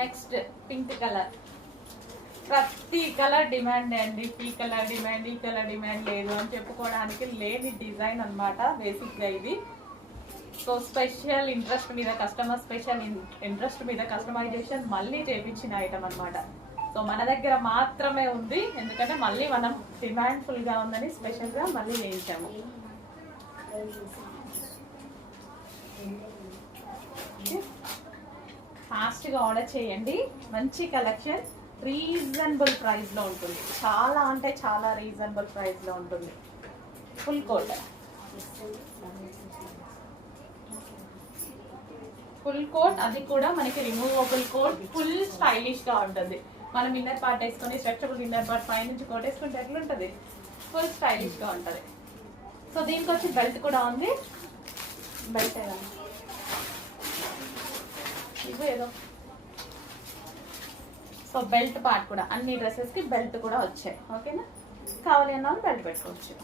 Next pink colour. ప్రతి colour demand అండి. ఈ కలర్ డిమాండ్, ఈ కలర్ డిమాండ్ లేదు అని చెప్పుకోవడానికి లేని డిజైన్ అనమాట బేసిక్గా ఇది. సో స్పెషల్ ఇంట్రెస్ట్ మీద కస్టమర్ స్పెషల్ ఇంట్రెస్ట్ మీద కస్టమైజేషన్ మళ్ళీ చేయించిన ఐటమ్ అనమాట. సో మన దగ్గర మాత్రమే ఉంది, ఎందుకంటే మళ్ళీ మనం డిమాండ్ఫుల్గా ఉందని స్పెషల్గా మళ్ళీ చేయించాము. ఫాస్ట్గా ఆర్డర్ చేయండి. మంచి కలెక్షన్ రీజనబుల్ ప్రైస్లో ఉంటుంది. చాలా అంటే చాలా రీజనబుల్ ప్రైస్లో ఉంటుంది. ఫుల్ కోట్, ఫుల్ కోట్, అది కూడా మనకి రిమూవబుల్ కోట్. ఫుల్ స్టైలిష్గా ఉంటుంది. మనం ఇన్నర్ పార్ట్ వేసుకొని స్ట్రెచబుల్ ఇన్నర్ పార్ట్ పై నుంచి కోట్ వేసుకుంటే ఎట్లుంటుంది, ఫుల్ స్టైలిష్గా ఉంటుంది. సో దీనికి వచ్చి బెల్ట్ కూడా ఉంది. బెల్ట్ ఇవి ఏదో. సో బెల్ట్ పార్ట్ కూడా అన్ని డ్రెస్సెస్కి బెల్ట్ కూడా వచ్చాయి. ఓకేనా, కావాలి అన్నా బెల్ట్ పెట్టుకోవచ్చు.